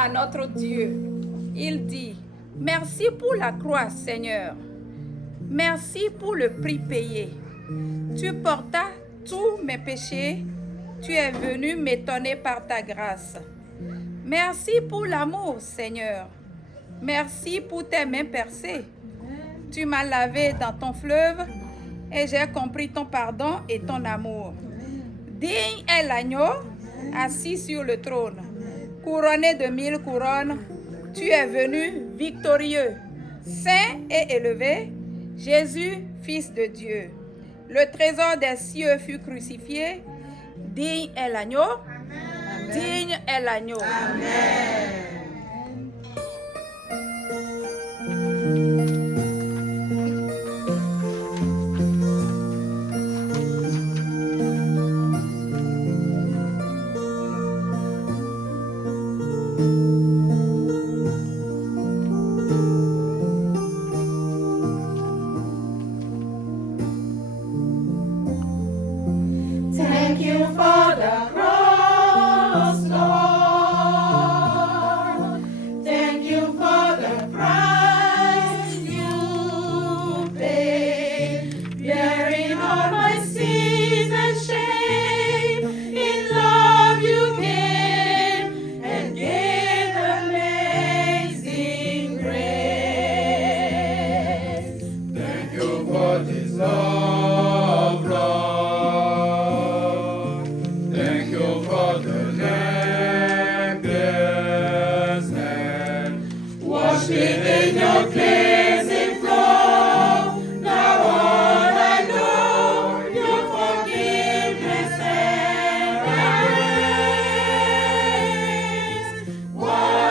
À notre Dieu. Il dit, merci pour la croix, Seigneur. Merci pour le prix payé. Tu portas tous mes péchés. Tu es venu m'étonner par ta grâce. Merci pour l'amour, Seigneur. Merci pour tes mains percées. Tu m'as lavé dans ton fleuve et j'ai compris ton pardon et ton amour. Digne est l'agneau assis sur le trône. Couronné de 1000 couronnes, tu es venu victorieux, saint et élevé, Jésus, Fils de Dieu. Le trésor des cieux fut crucifié. Digne est l'agneau. Digne est l'agneau. Amen. What?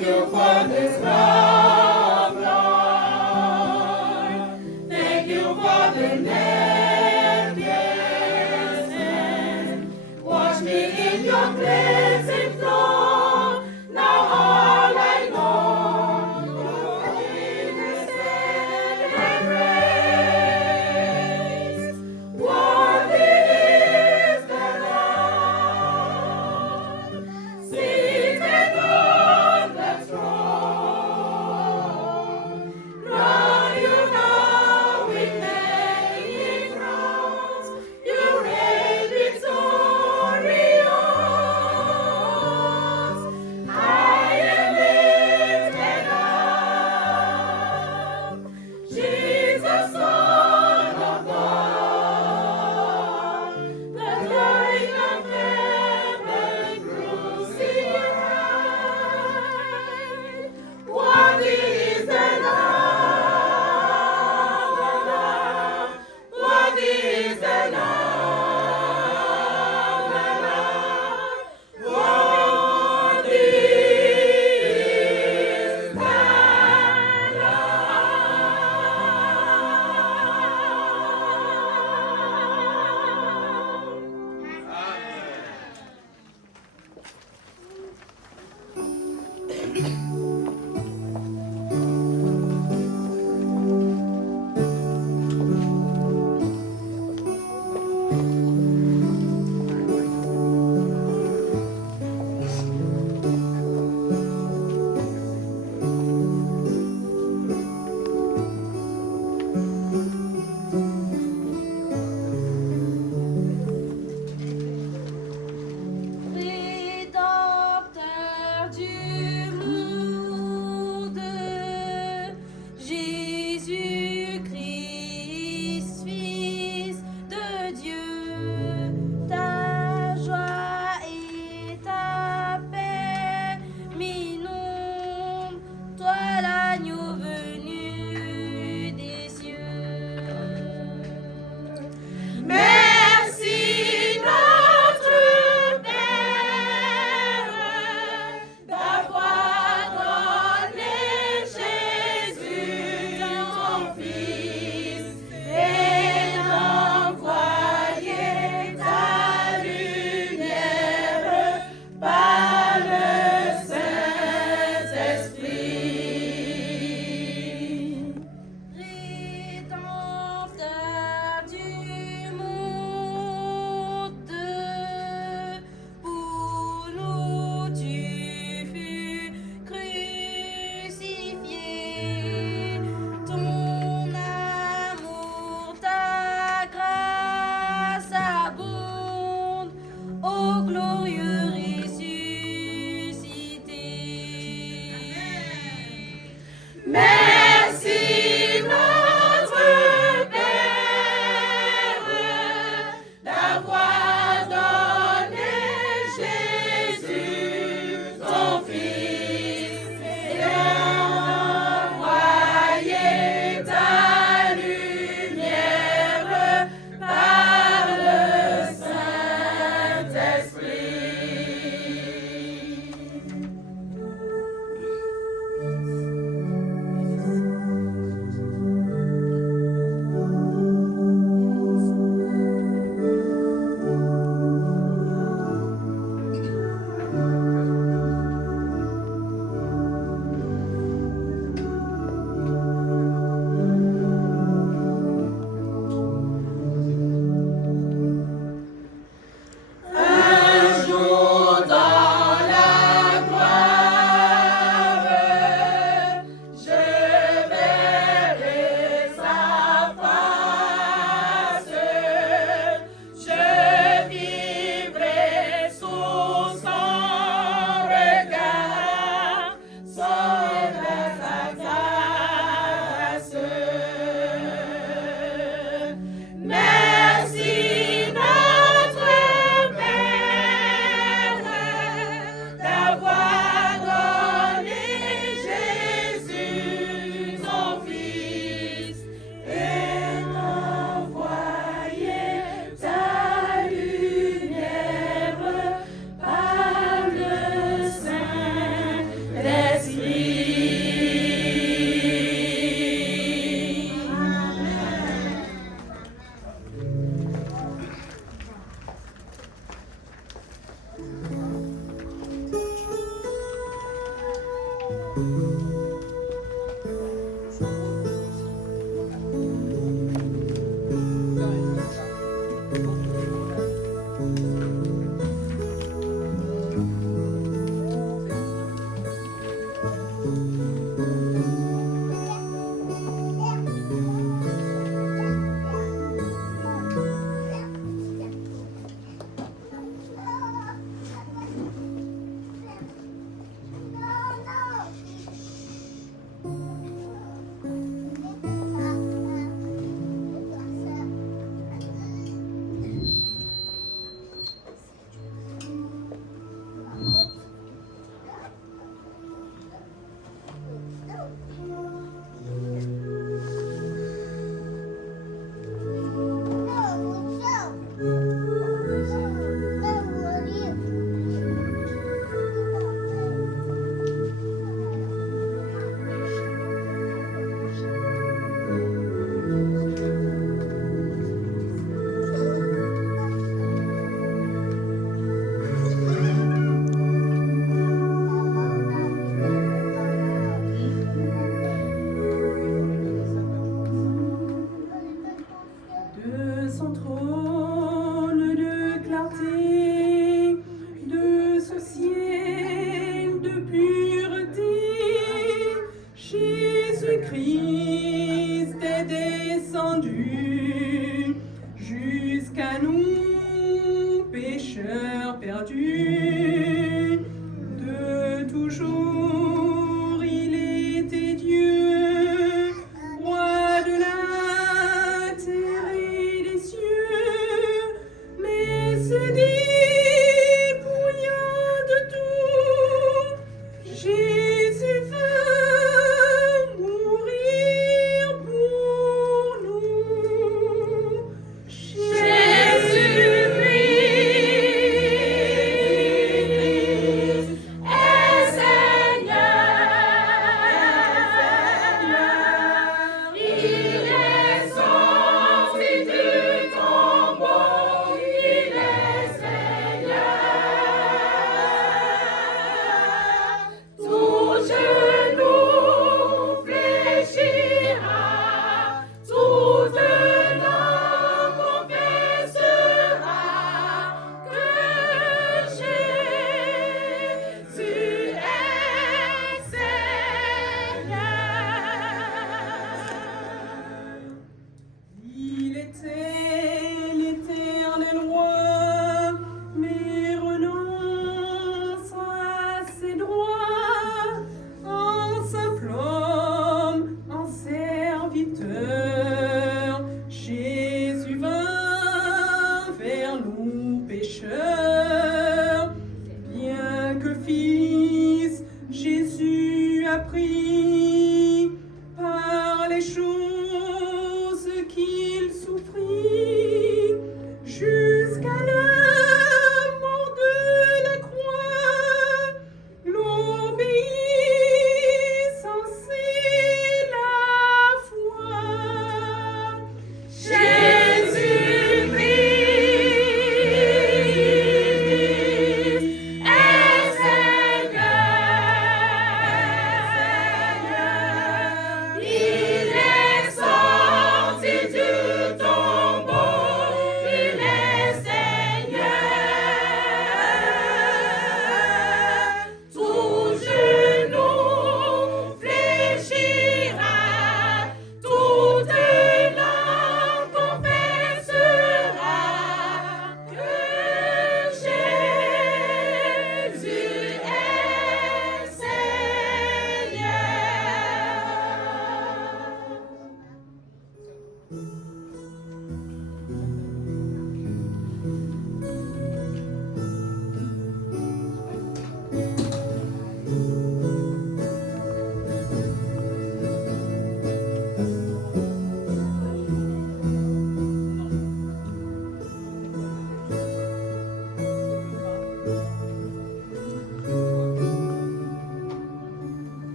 you for this love, Lord. Thank you for the nakedness. Wash me in your cleansing flow. Now all I know, your forgiveness and grace. Worthy is the Lamb, seated on the throne.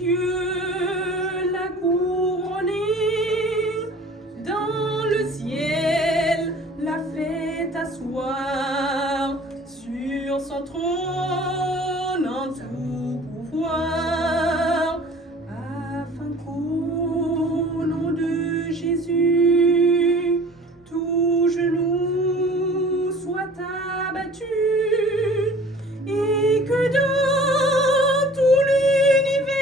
Dieu l'a couronné, dans le ciel l'a fait asseoir, sur son trône en tout pouvoir, afin qu'au nom de Jésus, tout genou soit abattu, et que dans tout l'univers,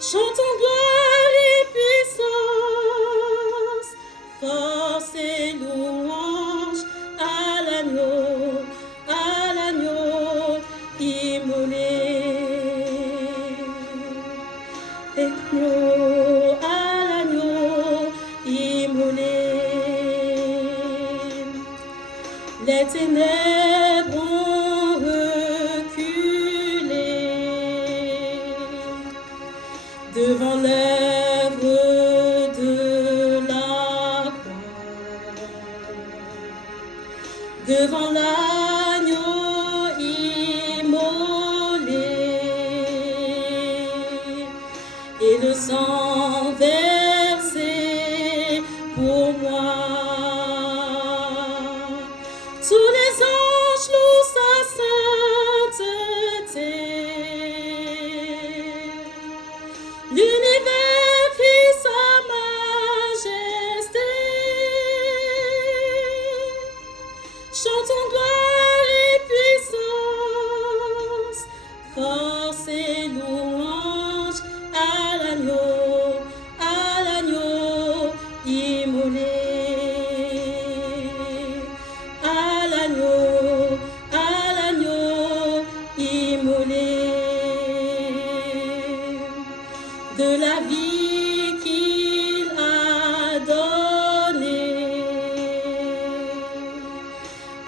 Chantons gloire et puissance, force et louange à l'agneau immolé. Agneau, à l'agneau immolé. Les ténèbres ont reculé devant l'œuvre de la croix, devant l'agneau immolé, et le sang versé pour moi. Tous les anges louent sa sainteté. L'univers crie sa majesté. Chantons gloire et puissance, force et louange à l'agneau immolé. À l'agneau immolé. De la vie qu'il a donnée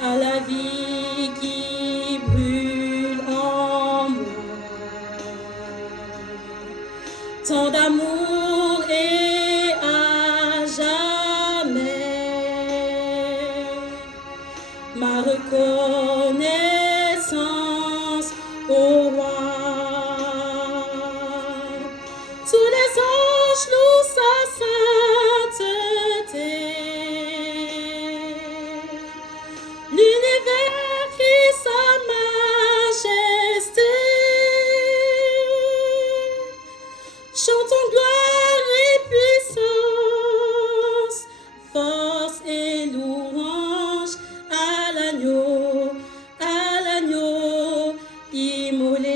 à la vie qui brûle en moi. Tant d'amour et à jamais ma reconnaissance au roi. Tous les anges louent sa sainteté. L'univers crie sa majesté. Chantons gloire et puissance, force et louange à l'agneau immolé.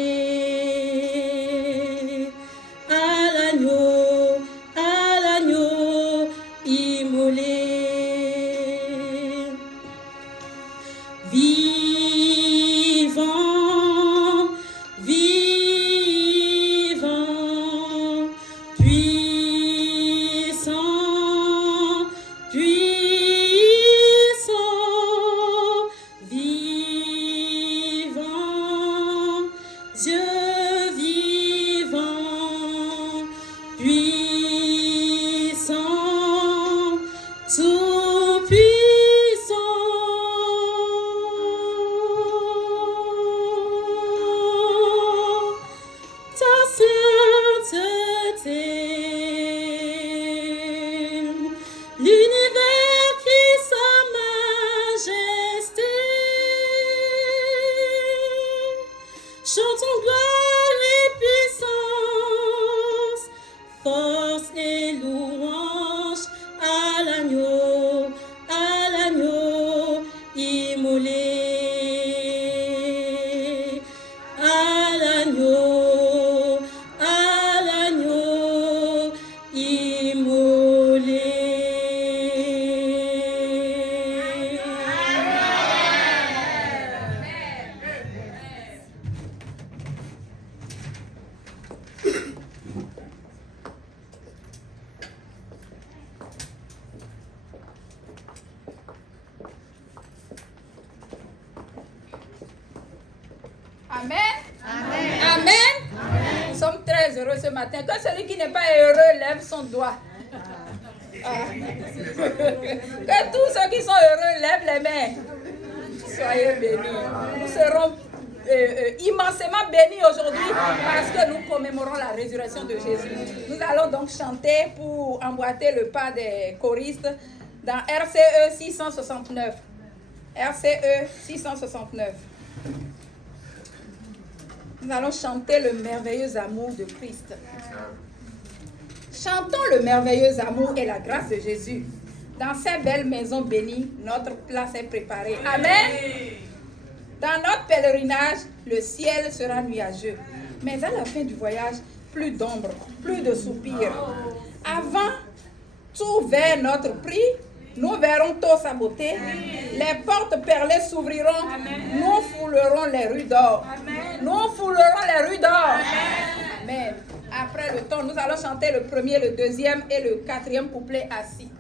À l'agneau immolé. Vivant, vivant, puissant, puissant, vivant, Dieu vivant, puissant, tout puissant. Ta sainteté, l'univers crie sa majesté. Chantons gloire et puissance, force et louange à l'agneau immolé. À l'agneau immolé. Amen. Amen. Nous sommes très heureux ce matin. Que celui qui n'est pas heureux lève son doigt. Ah. Que tous ceux qui sont heureux lèvent les mains. Soyez bénis. Nous serons immensément bénis aujourd'hui parce que nous commémorons la résurrection de Jésus. Nous allons donc chanter pour emboîter le pas des choristes dans RCE 669. RCE 669. Nous allons chanter le merveilleux amour de Christ. Chantons le merveilleux amour et la grâce de Jésus. Dans ces belles maisons bénies, notre place est préparée. Amen. Dans notre pèlerinage, le ciel sera nuageux. Mais à la fin du voyage, plus d'ombre, plus de soupirs. Avant tout vers notre prix, nous verrons tôt sa beauté. Les portes perlées s'ouvriront. Nous foulerons les rues d'or. Nous foulerons les rues d'or. Amen. Après le temps, nous allons chanter le premier, le deuxième et le quatrième couplet assis.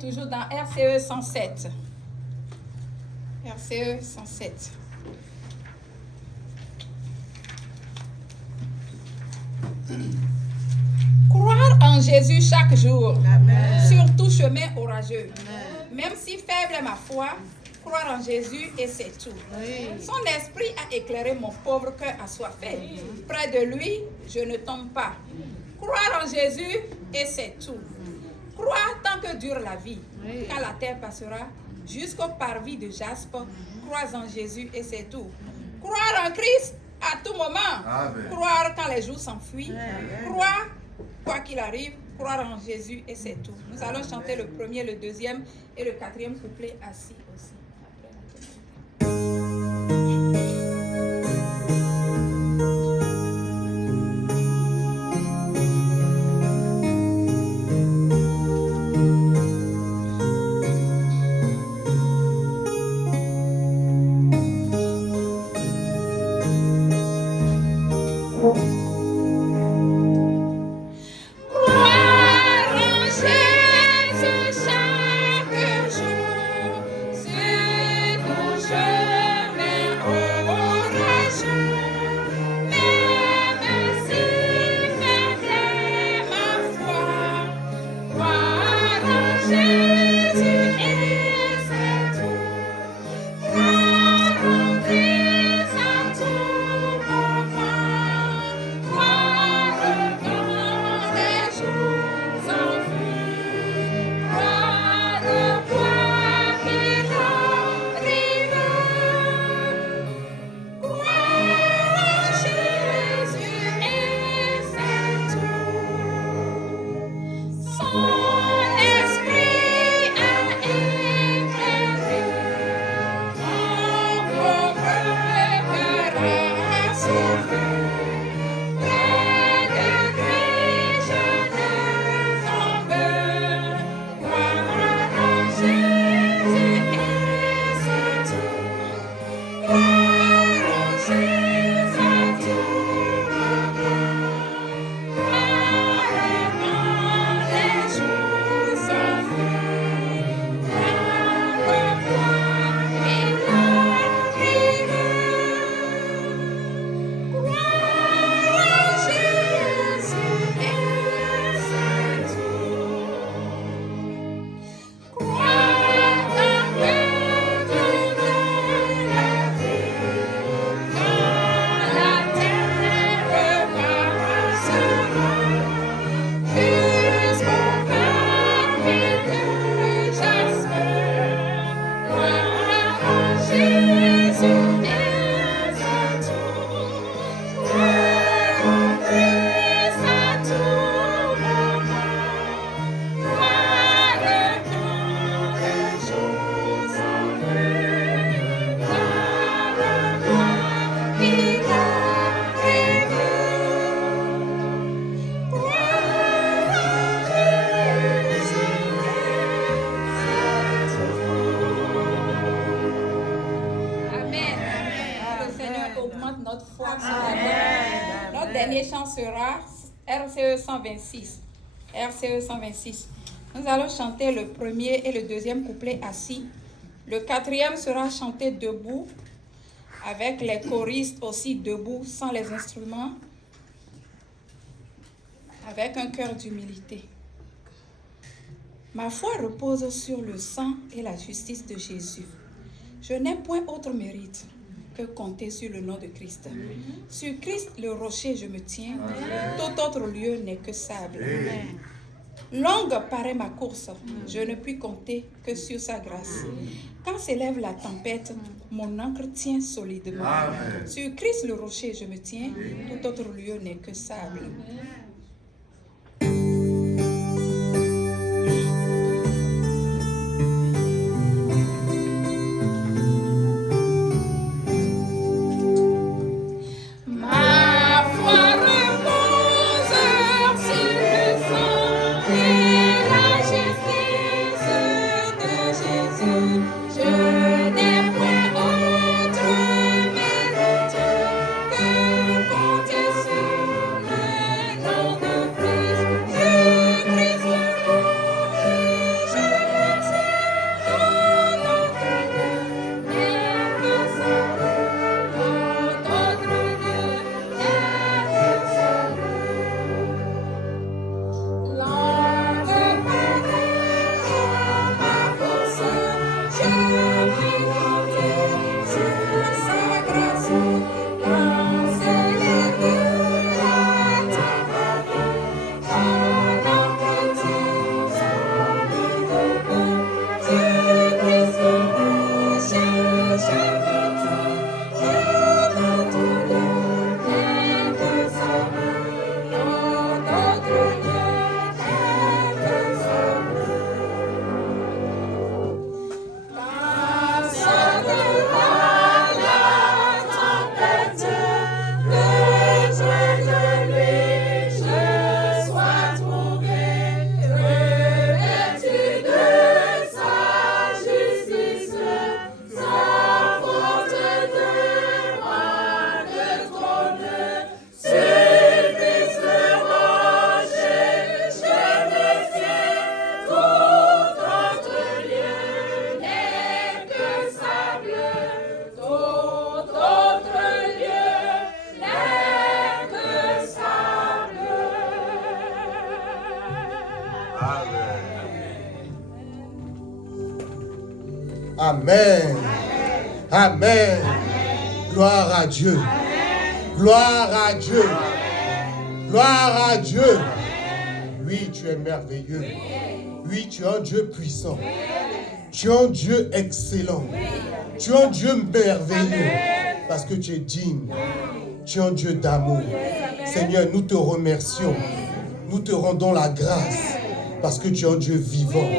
Toujours dans RCE 107. RCE 107. Croire en Jésus chaque jour, sur tout chemin orageux. Même si faible est ma foi, croire en Jésus et c'est tout. Son esprit a éclairé mon pauvre cœur assoiffé. Près de lui, je ne tombe pas. Croire en Jésus et c'est tout. Croire tant que dure la vie, quand la terre passera, jusqu'au parvis de jaspe, crois en Jésus et c'est tout. Croire en Christ à tout moment, croire quand les jours s'enfuient, croire quoi qu'il arrive, croire en Jésus et c'est tout. Nous allons chanter le premier, le deuxième et le quatrième couplet assis aussi. Croire en Jésus chaque jour. dernier chant sera RCE 126. RCE 126. Nous allons chanter le premier et le deuxième couplet assis. Le quatrième sera chanté debout, avec les choristes aussi debout, sans les instruments, avec un cœur d'humilité. Ma foi repose sur le sang et la justice de Jésus. Je n'ai point autre mérite que compter sur le nom de Christ. Sur Christ, le rocher, je me tiens. Tout autre lieu n'est que sable. Longue paraît ma course, je ne puis compter que sur sa grâce. Quand s'élève la tempête, mon ancre tient solidement. Sur Christ, le rocher, je me tiens. Tout autre lieu n'est que sable. Amen. Amen. Gloire à Dieu. Gloire à Dieu. Gloire à Dieu. Oui, tu es merveilleux. Oui, tu es un Dieu puissant. Tu es un Dieu excellent. Tu es un Dieu merveilleux. Parce que tu es digne. Tu es un Dieu d'amour. Seigneur, nous te remercions. Nous te rendons la grâce. Parce que tu es un Dieu vivant.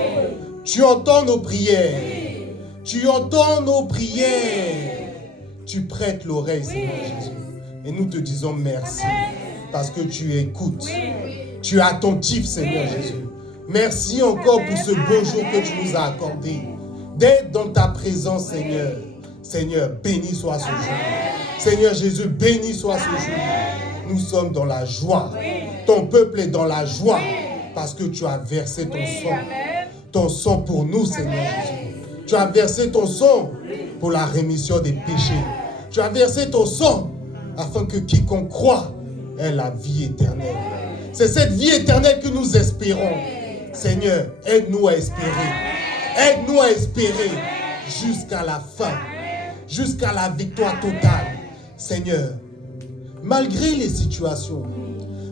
Tu entends nos prières. Tu entends nos prières. Tu prêtes l'oreille, Seigneur Jésus. Et nous te disons merci. Parce que tu écoutes. Tu es attentif, Seigneur Jésus. Merci encore pour ce beau jour que tu nous as accordé. D'être dans ta présence, Seigneur. Seigneur, béni soit ce jour. Seigneur Jésus, béni soit ce jour. Nous sommes dans la joie. Ton peuple est dans la joie. Parce que tu as versé ton sang. Ton sang pour nous, Seigneur Jésus. Tu as versé ton sang pour la rémission des péchés. Tu as versé ton sang afin que quiconque croit ait la vie éternelle. C'est cette vie éternelle que nous espérons. Seigneur, aide-nous à espérer. Aide-nous à espérer jusqu'à la fin, jusqu'à la victoire totale. Seigneur, malgré les situations,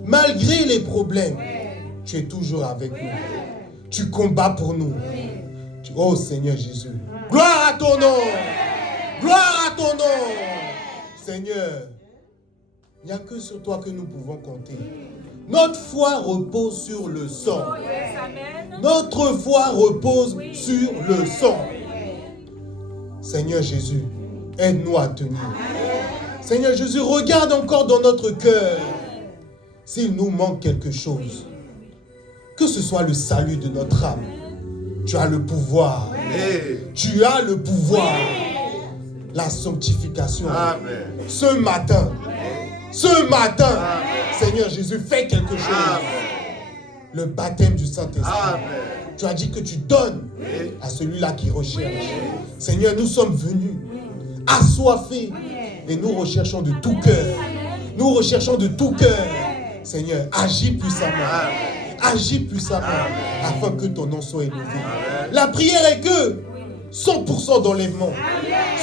malgré les problèmes, tu es toujours avec nous. Tu combats pour nous. Oh Seigneur Jésus, gloire à ton nom. Gloire à ton nom. Seigneur, il n'y a que sur toi que nous pouvons compter. Notre foi repose sur le sang. Notre foi repose sur le sang. Seigneur Jésus, aide-nous à tenir. Seigneur Jésus, regarde encore dans notre cœur s'il nous manque quelque chose. Que ce soit le salut de notre âme. Tu as le pouvoir. Tu as le pouvoir. La sanctification. Ce matin, Seigneur Jésus, fais quelque chose. Le baptême du Saint-Esprit. Tu as dit que tu donnes à celui-là qui recherche. Seigneur, nous sommes venus assoiffés et nous recherchons de tout cœur. Nous recherchons de tout cœur. Seigneur, agis puissamment. Agis puissamment afin que ton nom soit élevé. La prière est que 100% d'enlèvement.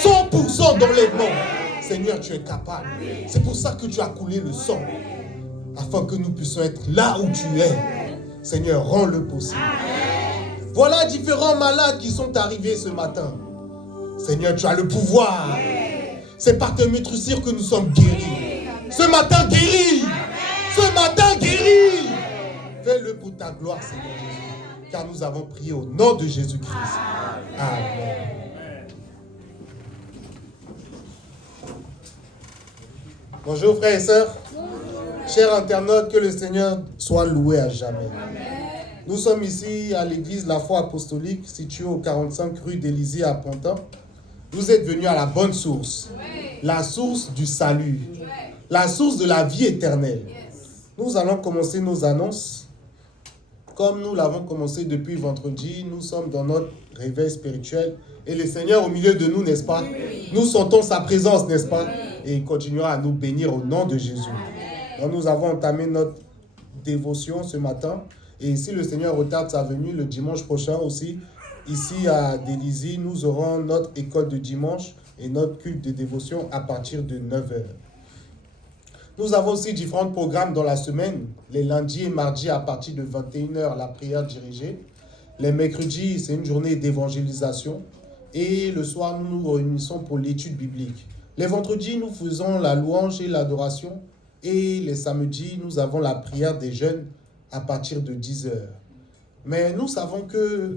100% d'enlèvement. Seigneur, tu es capable. C'est pour ça que tu as coulé le sang. Afin que nous puissions être là où tu es. Seigneur, rends-le possible. Voilà différents malades qui sont arrivés ce matin. Seigneur, tu as le pouvoir. C'est par tes maîtrisures que nous sommes guéris. Ce matin, guéris. Ce matin, guéris. Fais-le pour ta gloire, Seigneur Jésus. Car nous avons prié au nom de Jésus-Christ. Amen. Bonjour frères et sœurs. Chers internautes, que le Seigneur soit loué à jamais. Nous sommes ici à l'église La Foi Apostolique, située au 45 rue d'Élysie à Pantin. Vous êtes venus à la bonne source, la source du salut, la source de la vie éternelle. Nous allons commencer nos annonces. Comme nous l'avons commencé depuis vendredi, nous sommes dans notre réveil spirituel. Et le Seigneur au milieu de nous, n'est-ce pas? Nous sentons sa présence, n'est-ce pas? Et il continuera à nous bénir au nom de Jésus. Donc nous avons entamé notre dévotion ce matin. Et si le Seigneur retarde sa venue, le dimanche prochain aussi, ici à Délizy, nous aurons notre école de dimanche et notre culte de dévotion à partir de 9h. Nous avons aussi différents programmes dans la semaine. Les lundis et mardis à partir de 21h, la prière dirigée. Les mercredis, c'est une journée d'évangélisation. Et le soir, nous nous réunissons pour l'étude biblique. Les vendredis, nous faisons la louange et l'adoration. Et les samedis, nous avons la prière des jeunes à partir de 10h. Mais nous savons que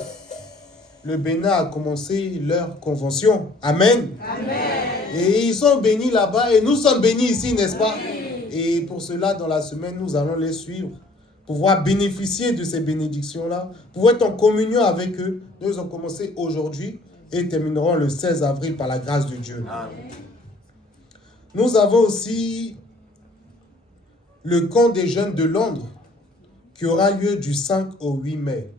le Bénin a commencé leur convention. Amen. Amen. Et ils sont bénis là-bas et nous sommes bénis ici, n'est-ce pas? Et pour cela, dans la semaine, nous allons les suivre, pouvoir bénéficier de ces bénédictions-là, pouvoir être en communion avec eux. Nous avons commencé aujourd'hui et terminerons le 16 avril par la grâce de Dieu. Amen. Nous avons aussi le camp des jeunes de Londres qui aura lieu du 5 au 8 mai.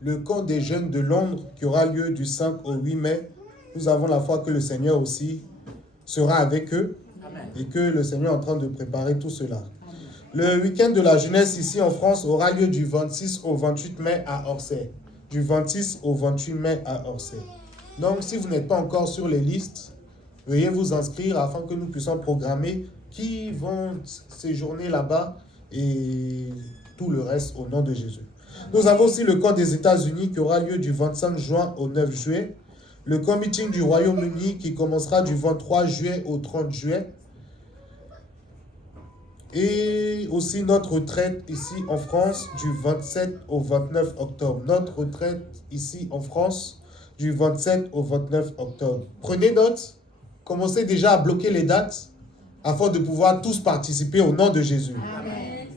Le camp des jeunes de Londres qui aura lieu du 5 au 8 mai. Nous avons la foi que le Seigneur aussi sera avec eux. Amen. Et que le Seigneur est en train de préparer tout cela. Amen. Le week-end de la jeunesse ici en France aura lieu du 26 au 28 mai à Orsay. Du 26 au 28 mai à Orsay. Donc, si vous n'êtes pas encore sur les listes, veuillez vous inscrire afin que nous puissions programmer qui vont séjourner là-bas et tout le reste au nom de Jésus. Nous avons aussi le camp des États-Unis qui aura lieu du 25 juin au 9 juillet. Le camp meeting du Royaume-Uni qui commencera du 23 juillet au 30 juillet. Et aussi notre retraite ici en France du 27 au 29 octobre. Notre retraite ici en France du 27 au 29 octobre. Prenez note, commencez déjà à bloquer les dates afin de pouvoir tous participer au nom de Jésus. Amen.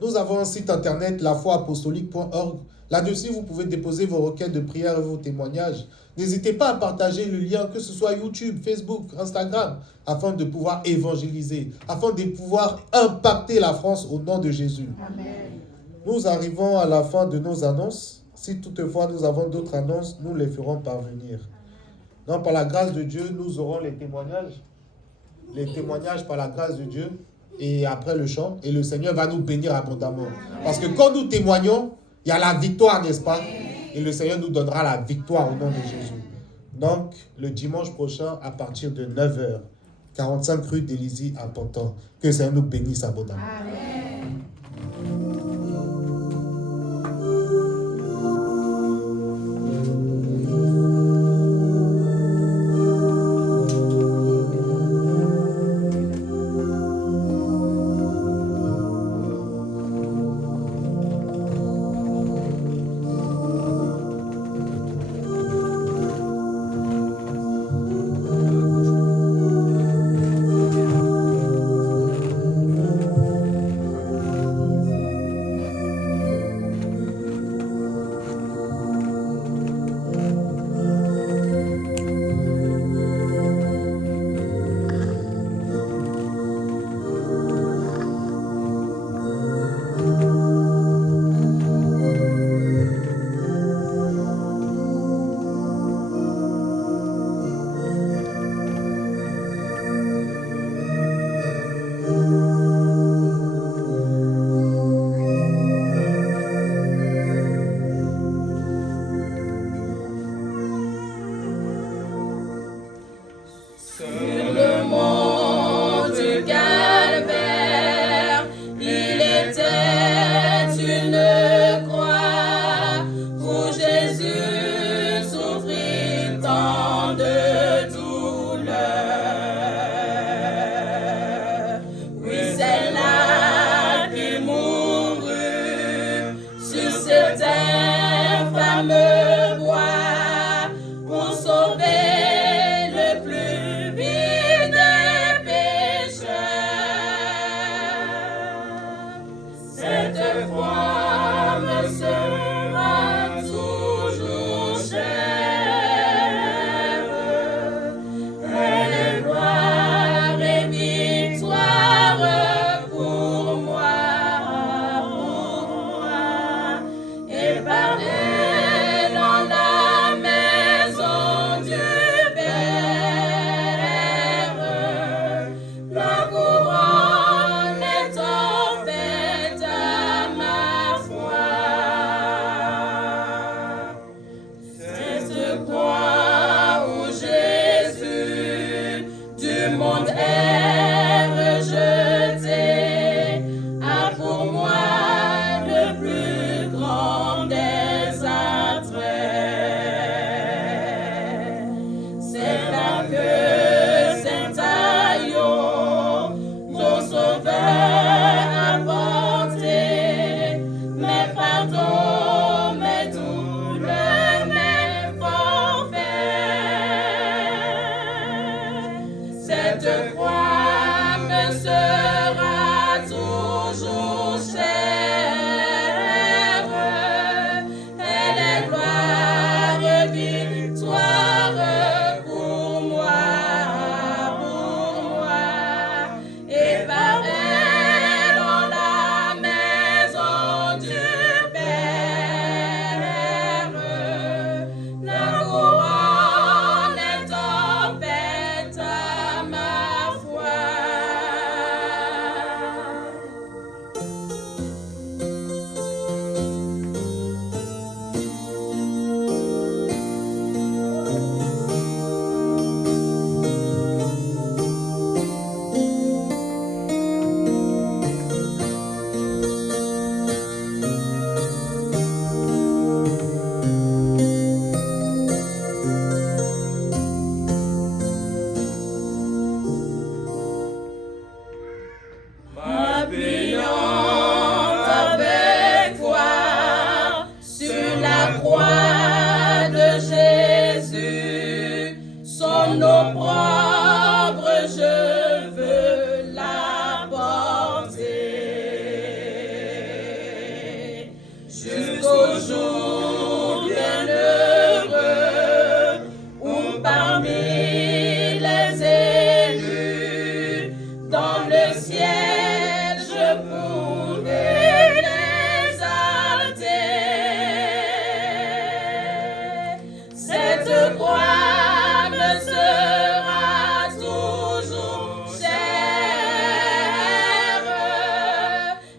Nous avons un site internet, lafoiapostolique.org. Là-dessus, vous pouvez déposer vos requêtes de prière et vos témoignages. N'hésitez pas à partager le lien, que ce soit YouTube, Facebook, Instagram, afin de pouvoir évangéliser, afin de pouvoir impacter la France au nom de Jésus. Amen. Nous arrivons à la fin de nos annonces. Si toutefois nous avons d'autres annonces, nous les ferons parvenir. Donc, par la grâce de Dieu, nous aurons les témoignages. Les témoignages par la grâce de Dieu. Et après le chant, et le Seigneur va nous bénir abondamment. Parce que quand nous témoignons, il y a la victoire, n'est-ce pas? Et le Seigneur nous donnera la victoire au nom de Jésus. Donc, le dimanche prochain, à partir de 9h, 45 rue d'Élysie à Pantin. Que le Seigneur nous bénisse abondamment. Amen. Cette foi me sera toujours chère. Elle est gloire et victoire pour moi. Et par elle en la maison du Père, la couronne est offerte à ma foi. Cette croix où Jésus du monde est rejeté a pour moi le plus grand des attraits. C'est là que Saint Aïon, mon sauveur, a porté mes pardons, mes douleurs, mes forfaits. Cette croix me sera toujours chère. Elle est gloire et victoire pour moi. Et par elle en la maison du Père, la couronne est offerte à ma foi. M'appuyant avec foi sur la croix de Jésus, son opprobre je veux la porter jusqu'au jour bienheureux où parmi les élus dans le ciel je pourrai l'exalter. Cette croix me sera toujours chère.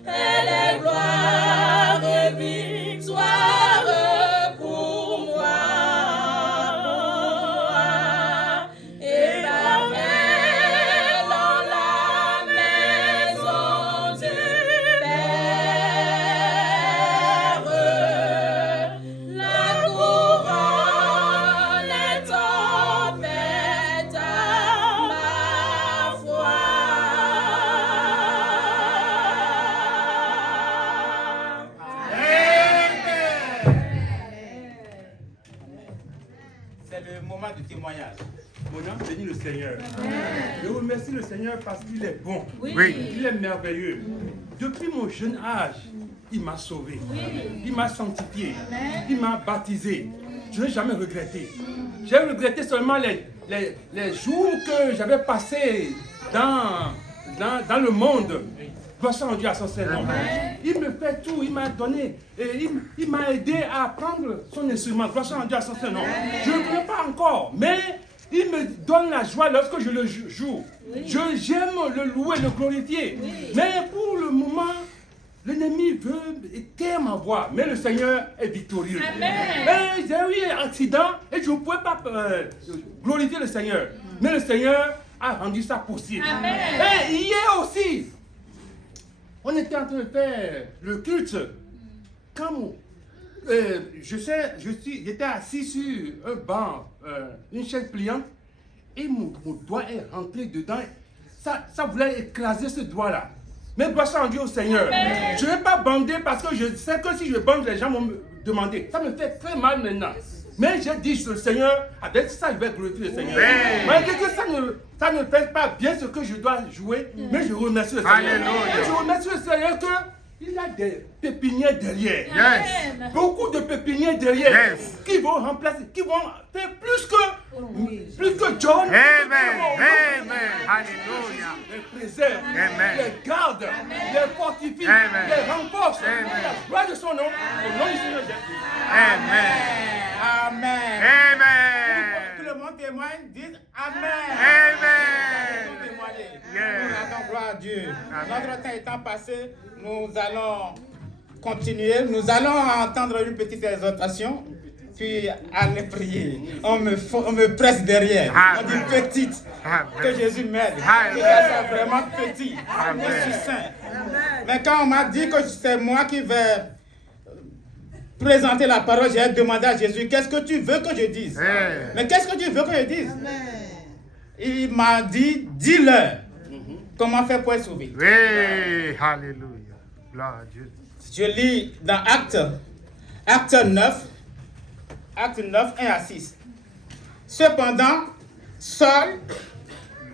Elle est gloire et victoire pour moi. Et par elle en la maison du Père, la couronne est offerte à ma foi. C'est le moment du témoignage. Mon nom bénit le Seigneur. Je remercie le Seigneur parce qu'il est bon. Il est merveilleux. Depuis mon jeune âge, il m'a sauvé. Il m'a sanctifié. Il m'a baptisé. Je n'ai jamais regretté. J'ai regretté seulement les jours que j'avais passés dans le monde. Gloire soit rendue à son Seigneur. Il me fait tout, il m'a donné, et il m'a aidé à apprendre son instrument. Gloire soit rendue à son Seigneur. Je ne le connais pas encore, mais il me donne la joie lorsque je le joue. J'aime le louer, le glorifier. Mais pour le moment, l'ennemi veut éteindre ma voix, mais le Seigneur est victorieux. Mais j'ai eu un accident et je ne pouvais pas glorifier le Seigneur. Mais le Seigneur a rendu ça possible. Et hier aussi, on était en train de faire le culte. Quand j'étais assis sur un banc, une chaise pliante, et mon doigt est rentré dedans. Ça voulait écraser ce doigt-là. Mais gloire soit rendue au Seigneur. Amen. Je ne vais pas bander parce que je sais que si je bande, les gens vont me demander. Ça me fait très mal maintenant. Mais j'ai dit sur le Seigneur, avec ça, je vais glorifier le Seigneur. Malgré que ça ne fait pas bien ce que je dois jouer, mais je remercie le Seigneur. Je remercie le Seigneur il y a des pépinières derrière. Amen. Beaucoup de pépinières derrière Yes. qui vont remplacer, qui vont faire plus que John. Amen. Amen. Hallelujah. Les préserve, Amen. les garde, les fortifie, Amen. les renforce. Amen. La gloire de son nom, au nom du Seigneur Jésus. Amen. Amen. Amen. Tout le monde témoigne, dites Amen. Amen. Nous témoigner. Yes. Nous rendons gloire à Dieu. Amen. Notre temps étant passé, nous allons continuer. Nous allons entendre une petite exhortation, puis aller prier. On me presse derrière. Amen. On dit petite. Amen. Que Jésus m'aide. Amen. Que ça soit vraiment petit. Amen. Je suis saint. Mais quand on m'a dit que c'est moi qui vais présenter la parole, j'ai demandé à Jésus, qu'est-ce que tu veux que je dise? Amen. Mais qu'est-ce que tu veux que je dise? Il m'a dit, dis-leur comment faire pour être sauvé. Oui. Hallelujah. Gloire à Dieu. Je lis dans Acte 9, 1 à 6. Cependant, Saul,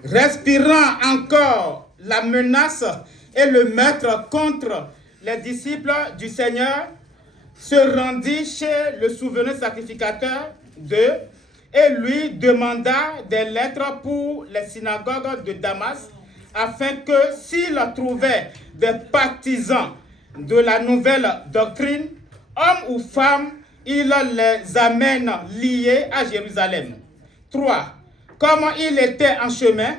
respirant encore la menace et le meurtre contre les disciples du Seigneur, se rendit chez le souverain sacrificateur et lui demanda des lettres pour les synagogues de Damas, afin que s'il trouvait des partisans de la nouvelle doctrine, hommes ou femmes, il les amène liés à Jérusalem. 3. Comme il était en chemin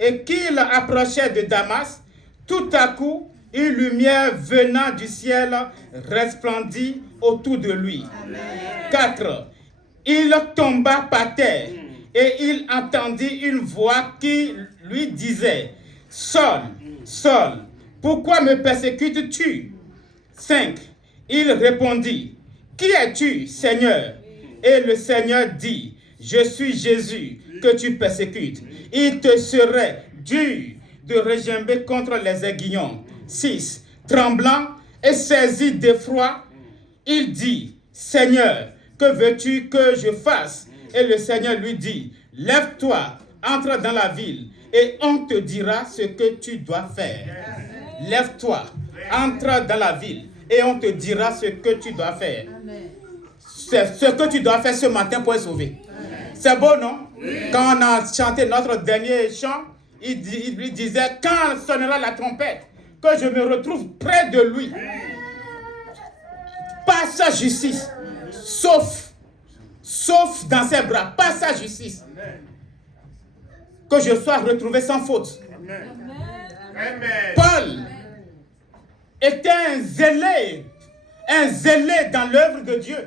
et qu'il approchait de Damas, tout à coup, une lumière venant du ciel resplendit autour de lui. 4. Il tomba par terre et il entendit une voix qui lui disait, « Saul, Saul, pourquoi me persécutes-tu » 5. Il répondit, « Qui es-tu, Seigneur » Et le Seigneur dit, « Je suis Jésus que tu persécutes. Il te serait dur de regimber contre les aiguillons. » 6. Tremblant et saisi d'effroi, il dit, « Seigneur, que veux-tu que je fasse » Et le Seigneur lui dit, « Lève-toi, entre dans la ville, et on te dira ce que tu dois faire. » Lève-toi, entre dans la ville, et on te dira ce que tu dois faire. C'est ce que tu dois faire ce matin pour être sauvé. C'est beau, non? Quand on a chanté notre dernier chant, il lui disait, quand sonnera la trompette, que je me retrouve près de lui. Pas sa justice, sauf dans ses bras, pas sa justice. Que je sois retrouvé sans faute. Paul était un zélé dans l'œuvre de Dieu.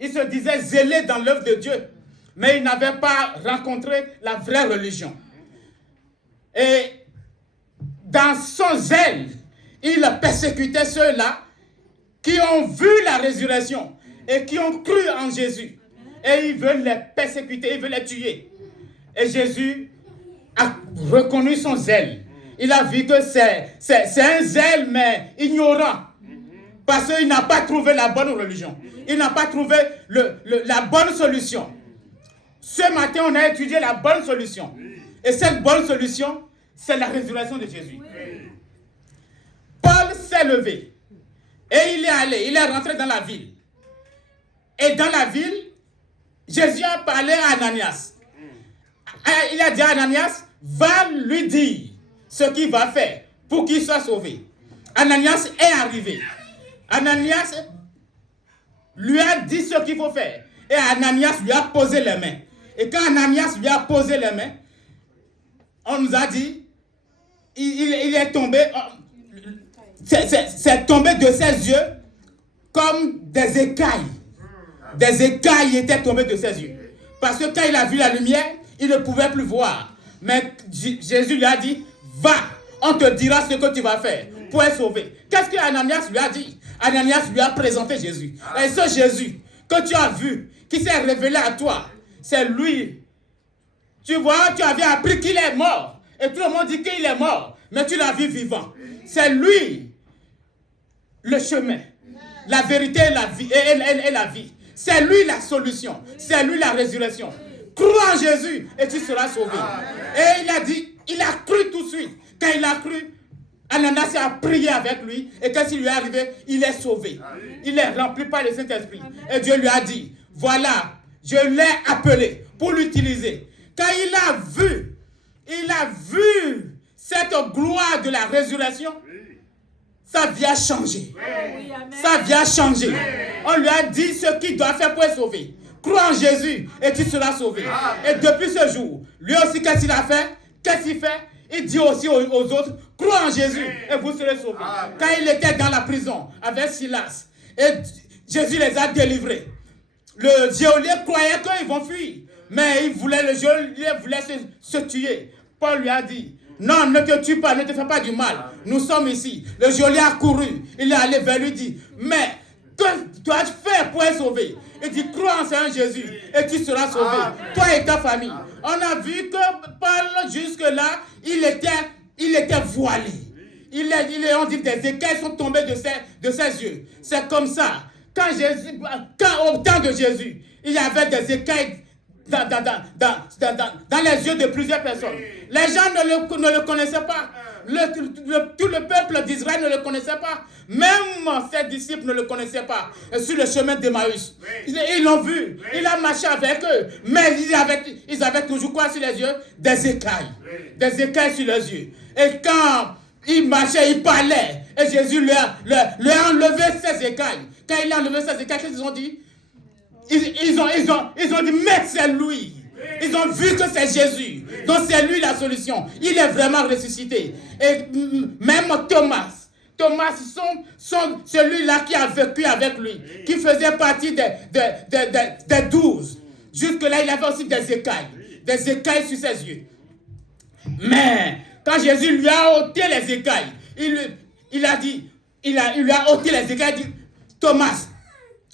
Il se disait zélé dans l'œuvre de Dieu, mais il n'avait pas rencontré la vraie religion. Et dans son zèle, il persécutait ceux-là qui ont vu la résurrection et qui ont cru en Jésus. Et il veut les persécuter, il veut les tuer. Et Jésus a reconnu son zèle. Il a vu que c'est un zèle, mais ignorant. Parce qu'il n'a pas trouvé la bonne religion. Il n'a pas trouvé la bonne solution. Ce matin, on a étudié la bonne solution. Et cette bonne solution, c'est la résurrection de Jésus. Paul s'est levé. Et il est rentré dans la ville. Et dans la ville, Jésus a parlé à Ananias. Il a dit à Ananias, va lui dire ce qu'il va faire pour qu'il soit sauvé. Ananias est arrivé. Ananias lui a dit ce qu'il faut faire. Et Ananias lui a posé les mains. Et quand Ananias lui a posé les mains, on nous a dit, il est tombé, c'est tombé de ses yeux comme des écailles. Des écailles étaient tombées de ses yeux. Parce que quand il a vu la lumière, il ne pouvait plus voir. Mais Jésus lui a dit, va, on te dira ce que tu vas faire pour être sauvé. Qu'est-ce que Ananias lui a dit? Ananias lui a présenté Jésus. Et ce Jésus que tu as vu, qui s'est révélé à toi, c'est lui. Tu vois, tu avais appris qu'il est mort. Et tout le monde dit qu'il est mort. Mais tu l'as vu vivant. C'est lui le chemin, la vérité et la vie. Et la vie. C'est lui la solution. C'est lui la résurrection. Crois en Jésus et tu seras sauvé. Et il a dit, il a cru tout de suite. Quand il a cru, Ananas a prié avec lui et qu'est-ce qui lui est arrivé? Il est sauvé. Il est rempli par le Saint-Esprit. Et Dieu lui a dit, voilà, je l'ai appelé pour l'utiliser. Quand il a vu cette gloire de la résurrection, sa vie a changé. Sa vie a changé. On lui a dit ce qu'il doit faire pour être sauvé. Crois en Jésus et tu seras sauvé. Et depuis ce jour, lui aussi, qu'est-ce qu'il a fait? Qu'est-ce qu'il fait? Il dit aussi aux autres, crois en Jésus et vous serez sauvés. Quand il était dans la prison avec Silas, et Jésus les a délivrés. Le geôlier croyait qu'ils vont fuir, mais le geôlier voulait se tuer. Paul lui a dit, non, ne te tue pas, ne te fais pas du mal. Nous sommes ici. Le geôlier a couru. Il est allé vers lui et dit, mais que dois-je faire pour être sauvé? Il dit, crois en Seigneur Jésus et tu seras sauvé. Toi et ta famille. On a vu que Paul, jusque-là, il était voilé. On dit des écailles sont tombées de ses yeux. C'est comme ça. Quand au temps de Jésus, il y avait des écailles dans les yeux de plusieurs personnes. Les gens ne le connaissaient pas. Tout le peuple d'Israël ne le connaissait pas. Même ses disciples ne le connaissaient pas. Sur le chemin d'Emmaüs. Ils l'ont vu. Il a marché avec eux. Mais ils avaient toujours quoi sur les yeux? Des écailles. Des écailles sur les yeux. Et quand il marchait, il parlait. Et Jésus lui a enlevé ses écailles. Quand il a enlevé ses écailles, qu'est-ce qu'ils ont dit? Ils ont dit, mais c'est lui. Ils ont vu que c'est Jésus. Donc c'est lui la solution. Il est vraiment ressuscité. Et même Thomas, celui-là qui a vécu avec lui, qui faisait partie des 12. Jusque-là, il avait aussi des écailles sur ses yeux. Mais quand Jésus lui a ôté les écailles, il lui a ôté les écailles, il dit, Thomas,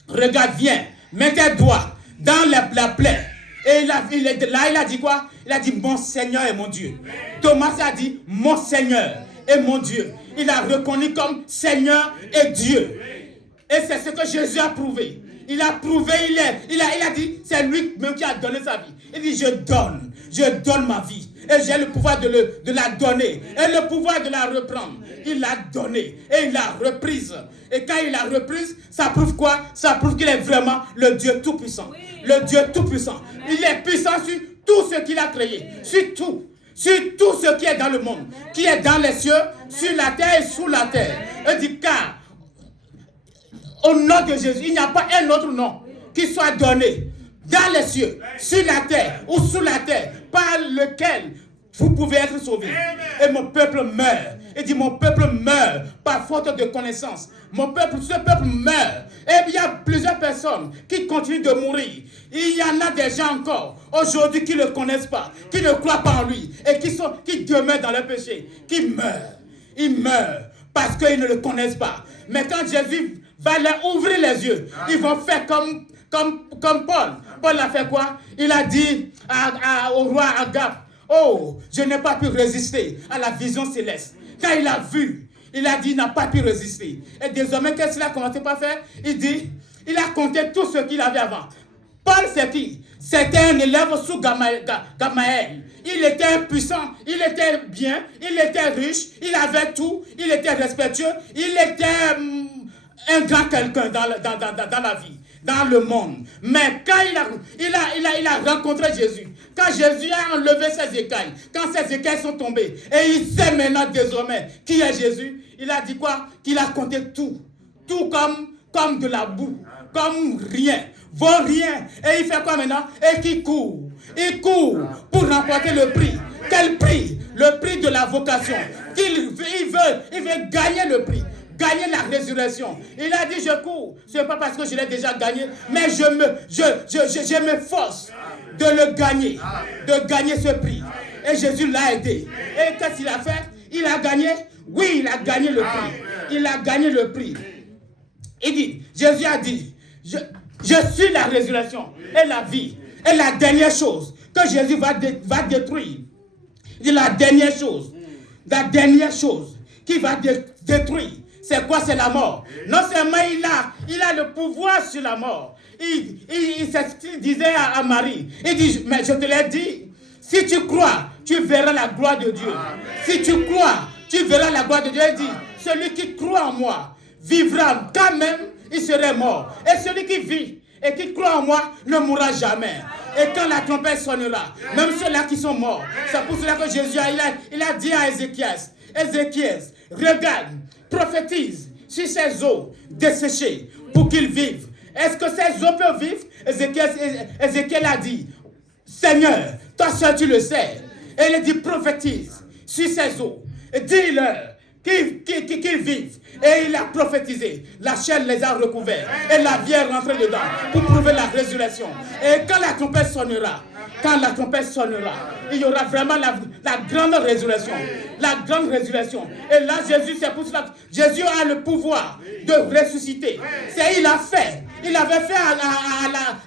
regarde, viens, mets tes doigts dans la plaie. Et il a dit quoi? Il a dit, mon Seigneur et mon Dieu. Thomas a dit, mon Seigneur et mon Dieu. Il a reconnu comme Seigneur et Dieu. Et c'est ce que Jésus a prouvé. Il a prouvé, il a dit, c'est lui-même qui a donné sa vie. Il dit, je donne ma vie. Et j'ai le pouvoir de la donner. Et le pouvoir de la reprendre. Il l'a donnée. Et il l'a reprise. Et quand il l'a reprise, ça prouve quoi? Ça prouve qu'il est vraiment le Dieu Tout-Puissant. Oui. Le Dieu Tout-Puissant. Il est puissant sur tout ce qu'il a créé. Sur tout. Sur tout ce qui est dans le monde. Qui est dans les cieux, sur la terre et sous la terre. Il dit, car au nom de Jésus, il n'y a pas un autre nom qui soit donné dans les cieux, sur la terre ou sous la terre, par lequel vous pouvez être sauvés. Et mon peuple meurt. Il dit, mon peuple meurt par faute de connaissance. Ce peuple meurt. Et il y a plusieurs personnes qui continuent de mourir. Il y en a des gens encore aujourd'hui qui ne le connaissent pas, qui ne croient pas en lui et qui demeurent dans le péché, qui meurent. Ils meurent parce qu'ils ne le connaissent pas. Mais quand Jésus va leur ouvrir les yeux, ils vont faire comme Paul. Paul a fait quoi? Il a dit au roi Agap, oh, je n'ai pas pu résister à la vision céleste. Quand il a vu, il a dit, il n'a pas pu résister. Et désormais, qu'est-ce qu'il a commencé par faire? Il a compté tout ce qu'il avait avant. Paul, c'est qui? C'était un élève sous Gamaël. Il était puissant, il était bien, il était riche, il avait tout, il était respectueux, il était un grand quelqu'un dans la vie, dans le monde. Mais quand il a rencontré Jésus, quand Jésus a enlevé ses écailles, quand ses écailles sont tombées, et il sait maintenant désormais qui est Jésus, il a dit quoi? Qu'il a compté tout comme de la boue, comme rien, vaut rien. Et il fait quoi maintenant? Et qu'il court. Il court pour remporter le prix. Quel prix? Le prix de la vocation. Il veut gagner le prix. Gagner la résurrection. Il a dit, je cours. Ce n'est pas parce que je l'ai déjà gagné, mais je m'efforce de le gagner. De gagner ce prix. Et Jésus l'a aidé. Et qu'est-ce qu'il a fait? Il a gagné? Oui, il a gagné le prix. Il a gagné le prix. Il dit, Jésus a dit, je suis la résurrection et la vie. Et la dernière chose que Jésus va détruire, il dit la dernière chose qui va détruire, c'est quoi? C'est la mort. Non seulement il a le pouvoir sur la mort. Il disait à Marie, il dit, mais je te l'ai dit, si tu crois, tu verras la gloire de Dieu. Si tu crois, tu verras la gloire de Dieu. Il dit, celui qui croit en moi vivra quand même, il serait mort. Et celui qui vit et qui croit en moi ne mourra jamais. Et quand la trompette sonnera, même ceux-là qui sont morts, c'est pour cela que Jésus il a dit à Ézéchias, regarde, prophétise sur ces eaux desséchées pour qu'ils vivent. Est-ce que ces eaux peuvent vivre? Ézéchiel a dit, Seigneur, toi seul tu le sais. Et il a dit, prophétise sur ces eaux. Et dis-leur qu'ils vivent. Et il a prophétisé. La chair les a recouverts. Et la vie est rentrée dedans pour prouver la résurrection. Et quand la trompette sonnera, il y aura vraiment la grande résurrection. La grande résurrection. Et là, Jésus, c'est pour cela que Jésus a le pouvoir de ressusciter. Il a fait. Il avait fait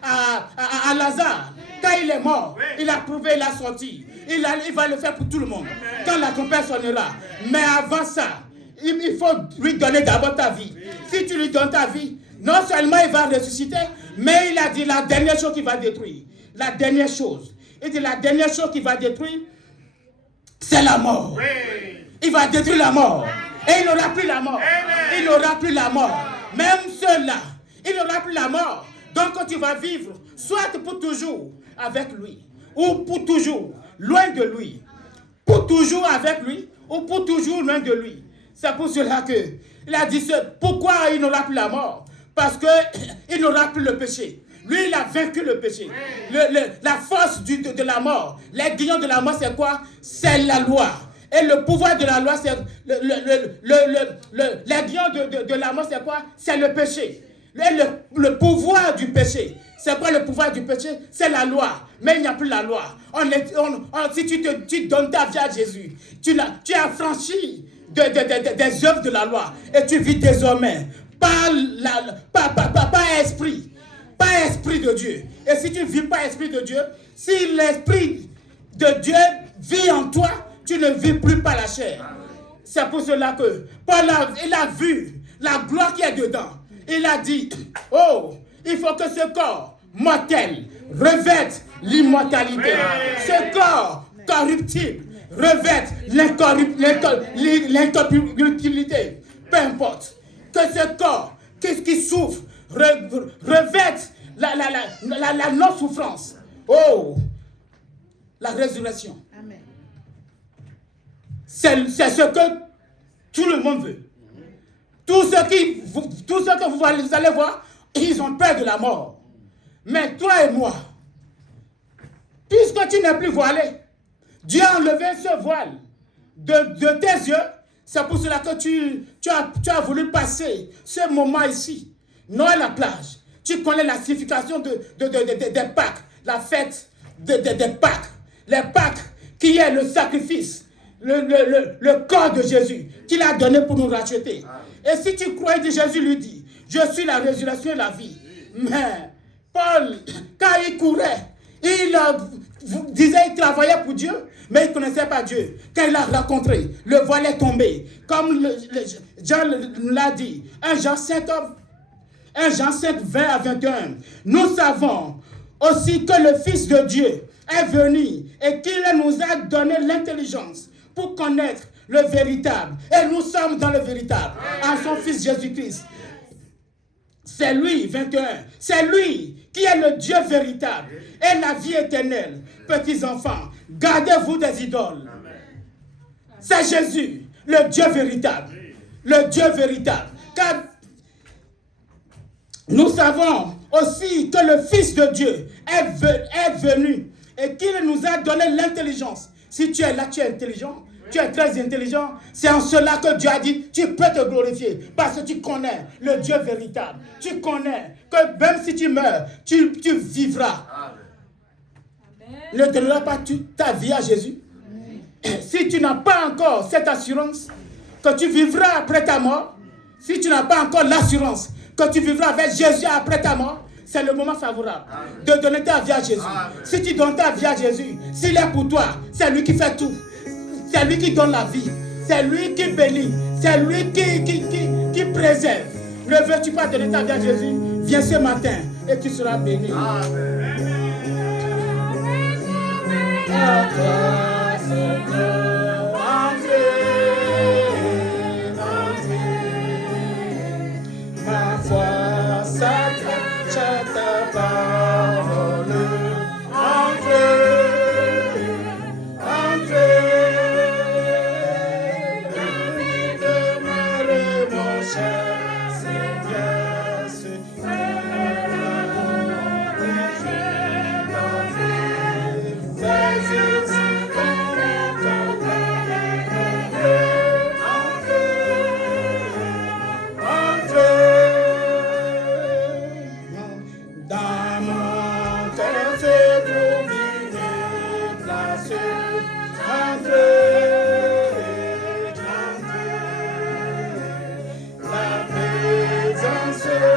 à Lazare. Quand il est mort, il a prouvé, il a sorti. Il va le faire pour tout le monde. Quand la trompette sonnera. Mais avant ça, il faut lui donner d'abord ta vie. Si tu lui donnes ta vie, non seulement il va ressusciter, mais il a dit la dernière chose qu'il va détruire. La dernière chose. Il dit la dernière chose qu'il va détruire, c'est la mort. Il va détruire la mort. Et il n'aura plus la mort. Il n'aura plus la mort. Même ceux-là, il n'aura plus la mort. Donc tu vas vivre, soit pour toujours avec lui, ou pour toujours loin de lui. Pour toujours avec lui, ou pour toujours loin de lui. C'est pour cela qu'il a dit pourquoi il n'aura plus la mort? Parce qu'il n'aura plus le péché. Lui, il a vaincu le péché. La force de la mort, l'aiguillon de la mort, c'est quoi? C'est la loi. Et le pouvoir de la loi, c'est l'aiguillon de la mort, c'est quoi? C'est le péché. Le pouvoir du péché. C'est quoi le pouvoir du péché? C'est la loi. Mais il n'y a plus la loi. Si tu donnes ta vie à Jésus, tu as franchi des œuvres de la loi. Et tu vis désormais par esprit. Pas esprit de Dieu. Et si tu ne vis pas esprit de Dieu, si l'esprit de Dieu vit en toi, tu ne vis plus par la chair. C'est pour cela que Paul il a vu la gloire qui est dedans. Il a dit, oh, il faut que ce corps mortel revête l'immortalité. Ce corps corruptible revête l'incorruptibilité. Peu importe. Que ce corps, qu'est-ce qui souffre, revête la non-souffrance. Oh, la résurrection. Amen. C'est ce que tout le monde veut. Tous ceux que vous allez voir, ils ont peur de la mort. Mais toi et moi, puisque tu n'es plus voilé, Dieu a enlevé ce voile de tes yeux. C'est pour cela que tu as voulu passer ce moment ici, non à la plage. Tu connais la signification des Pâques, la fête des Pâques. Les Pâques qui est le sacrifice, le corps de Jésus qu'il a donné pour nous racheter. Et si tu crois que Jésus lui dit, je suis la résurrection et la vie. Mais Paul, quand il courait, il disait qu'il travaillait pour Dieu, mais il ne connaissait pas Dieu. Quand il l'a rencontré, le voile est tombé. Comme Jean l'a dit, 1 Jean 7, 20 à 21. Nous savons aussi que le Fils de Dieu est venu et qu'il nous a donné l'intelligence pour connaître le véritable. Et nous sommes dans le véritable, en son Fils Jésus-Christ. C'est lui, 21. C'est lui qui est le Dieu véritable et la vie éternelle. Petits enfants, gardez-vous des idoles. C'est Jésus, le Dieu véritable. Le Dieu véritable. Car nous savons aussi que le Fils de Dieu est venu et qu'il nous a donné l'intelligence. Si tu es là, tu es intelligent. Tu es très intelligent. C'est en cela que Dieu a dit, tu peux te glorifier. Parce que tu connais le Dieu véritable. Tu connais que même si tu meurs, tu vivras. Ne donneras pas ta vie à Jésus. Si tu n'as pas encore cette assurance que tu vivras après ta mort, si tu n'as pas encore l'assurance que tu vivras avec Jésus après ta mort, c'est le moment favorable de donner ta vie à Jésus. Si tu donnes ta vie à Jésus, s'il est pour toi, c'est lui qui fait tout. C'est lui qui donne la vie. C'est lui qui bénit. C'est lui qui préserve. Ne veux-tu pas donner ta vie à Jésus? Viens ce matin et tu seras béni. La grâce de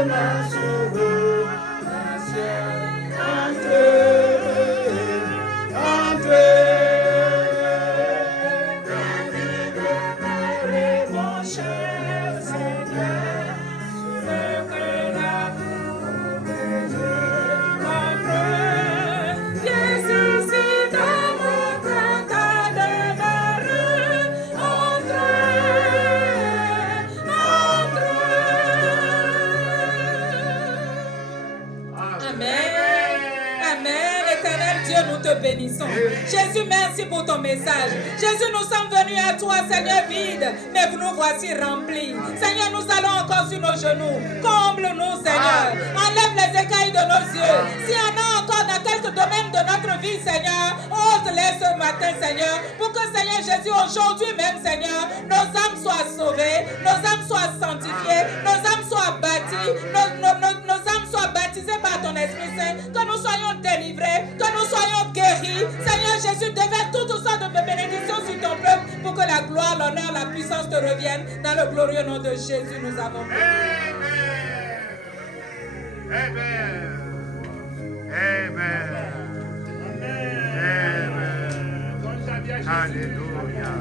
mon sauveur, mon ciel, entrez, entrez, mon cher Seigneur, ce que l'amour de Dieu m'offre. Jésus, si dans mon cœur ta demeure, Amen. Éternel Dieu, nous te bénissons. Jésus, merci pour ton message. Jésus, nous sommes venus à toi, Seigneur, vides, mais nous voici remplis. Seigneur, nous allons encore sur nos genoux. Comble-nous, Seigneur. Enlève les écailles de nos yeux. S'il y en a encore dans quelques domaines de notre vie, Seigneur, ôte-les ce matin, Seigneur, pour que, Seigneur Jésus, aujourd'hui même, Seigneur, nos âmes soient sauvées, nos âmes soient sanctifiées, nos âmes soient bâties, nos âmes soient baptisées par ton Esprit Saint, que nous soyons délivrés, que nous soyons guéris. Seigneur Jésus, déverse toutes sortes de bénédictions sur ton peuple pour que la gloire, l'honneur, la puissance te reviennent. Dans le glorieux nom de Jésus, nous avons prié. Amen. Amen. Amen. Amen. Alléluia.